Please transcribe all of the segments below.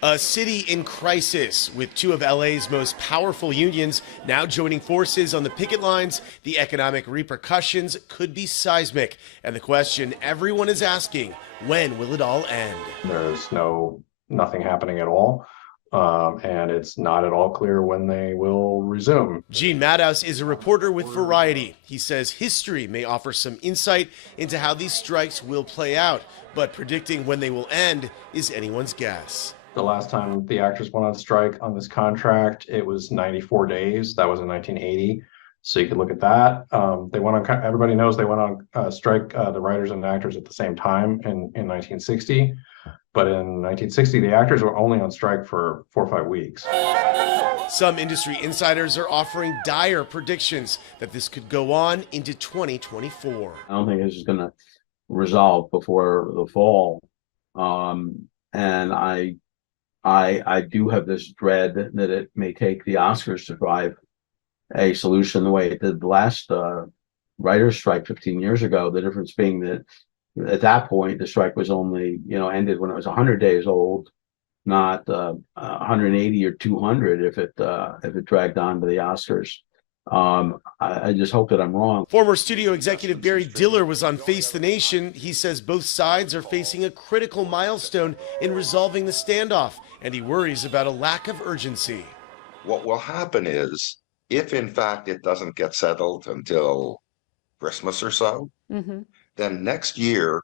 A city in crisis, with two of LA's most powerful unions now joining forces on the picket lines. The economic repercussions could be seismic. And the question everyone is asking, when will it all end? There's nothing happening at all. And it's not at all clear when they will resume. Gene Maddouse is a reporter with Variety. He says history may offer some insight into how these strikes will play out, but predicting when they will end is anyone's guess. The last time the actors went on strike on this contract, it was 94 days. That was in 1980. So you could look at that. They went on. Everybody knows they went on strike, the writers and actors, at the same time in 1960. But in 1960, the actors were only on strike for 4 or 5 weeks. Some industry insiders are offering dire predictions that this could go on into 2024. I don't think this is going to resolve before the fall. And I do have this dread that it may take the Oscars to drive a solution the way it did the last writer's strike 15 years ago. The difference being that at that point, the strike was only, ended when it was 100 days old, not 180 or 200 if it dragged on to the Oscars. I just hope that I'm wrong. Former studio executive Barry Diller was on Face the Nation. He says both sides are facing a critical milestone in resolving the standoff, and he worries about a lack of urgency. What will happen is, if in fact it doesn't get settled until Christmas or so, then next year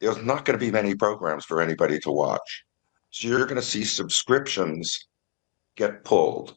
there's not going to be many programs for anybody to watch. So you're going to see subscriptions get pulled,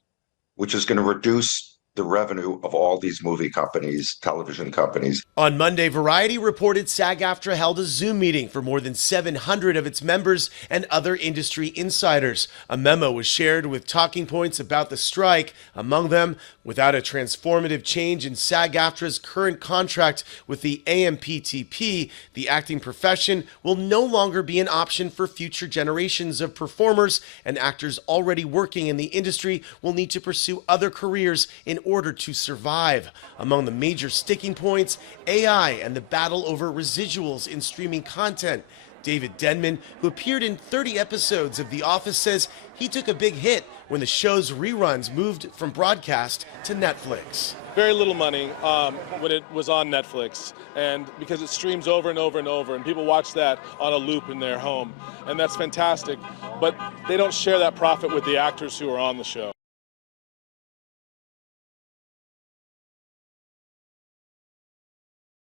which is going to reduce the revenue of all these movie companies, television companies. On Monday, Variety reported SAG-AFTRA held a Zoom meeting for more than 700 of its members and other industry insiders. A memo was shared with talking points about the strike. Among them, without a transformative change in SAG-AFTRA's current contract with the AMPTP, the acting profession will no longer be an option for future generations of performers, and actors already working in the industry will need to pursue other careers in order to survive. Among the major sticking points, AI and the battle over residuals in streaming content. David Denman, who appeared in 30 episodes of The Office, says he took a big hit when the show's reruns moved from broadcast to Netflix. Very little money when it was on Netflix, and because it streams over and over and over, and people watch that on a loop in their home, and that's fantastic. But they don't share that profit with the actors who are on the show.